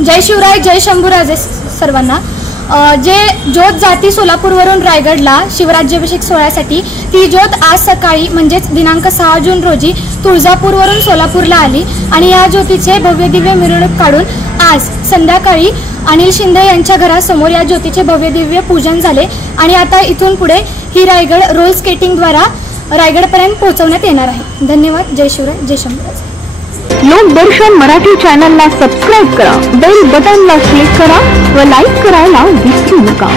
जय शिवराय, जय शंभूराजे सर्वांना। जे ज्योत जाती सोलापूरवरून रायगडला शिवराज्याभिषेक सोहळ्यासाठी ती ज्योत आज सकाळी म्हणजेच दिनांक 6 जून रोजी तुळजापूरवरून सोलापूरला आली आणि या ज्योतीचे भव्य दिव्य मिरवणूक काढून आज संध्याकाळी अनिल शिंदे यांच्या घरासमोर या ज्योतीचे भव्य दिव्य पूजन झाले आणि आता इथून पुढे ही रायगड रोल स्केटिंगद्वारा रायगडपर्यंत पोहोचवण्यात येणार आहे। धन्यवाद। जय शिवराय, जय शंभूराजे। लोकदर्शन मराठी चॅनलला सबस्क्राइब करा, बेल बटनला क्लिक करा व लाईक करायला विसरू नका।